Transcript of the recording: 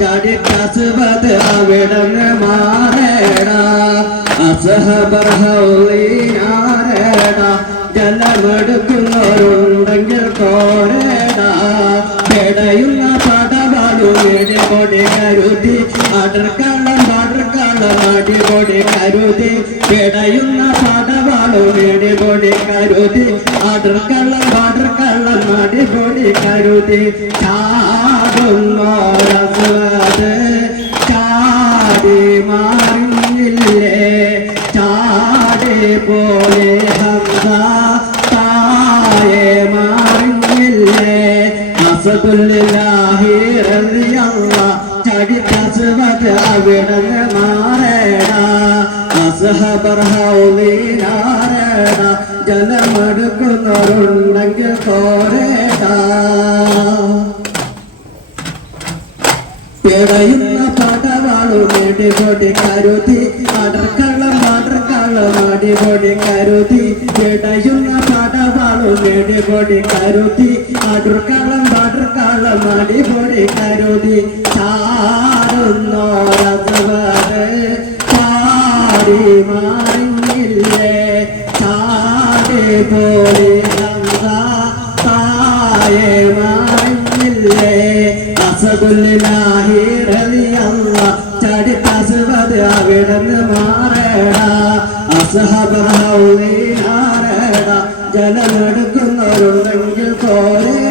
ചടിക്കസുപത് അവിടന്ന് മാറേട. അസഹബർ ഹൗലിനാരേട ജലമെടുക്കുന്നവരുണ്ടെങ്കിൽ കോരേട. പെടയുന്ന പടവാടു കൊടി കരുതി. അടർക്കള്ളം പടർക്കള്ളം അടിപൊടി കരുതി. പെടയുന്ന പടവാളും എടിപൊടി കരുതി. അടർക്കള്ളം പടർക്കള്ളം അടിപൊടി കരുതി. ചാടുന്നോരസുവത് പോലെ ഹംസ തായെ മാറിയില്ലേ അസദുല്ലാഹി റളിയല്ലാഹ് ചടി കസുവത് അവിടന്ന് മാറേട. അസഹബർ ഹൗലിനാരേട ജലമെടുക്കുന്നവരുണ്ടെങ്കിൽ കോരേടാ പിടയുന്ന പടവാളു നേടിപൊടി കരുതി അടർക്കള്ളം അടിപൊടി കരുതി പിടയുന്ന പടവാളു നേടിപൊടി കരുതി അടർക്കള്ളം അടർക്കള്ളം അടിപൊടി കരുതി ചാടുന്നോരസുവത് ചാടി മാറിയില്ലേ ചാടി ഹംസ തായെ മാറിയില്ലേ അസദുല്ലാഹി റളിയല്ലാഹ് ചടി തസ്വദ് അവിടുന്ന് മാറേട. അസഹബഹ ജലമെടുക്കുന്നവരുണ്ടെങ്കിൽ പോരേ.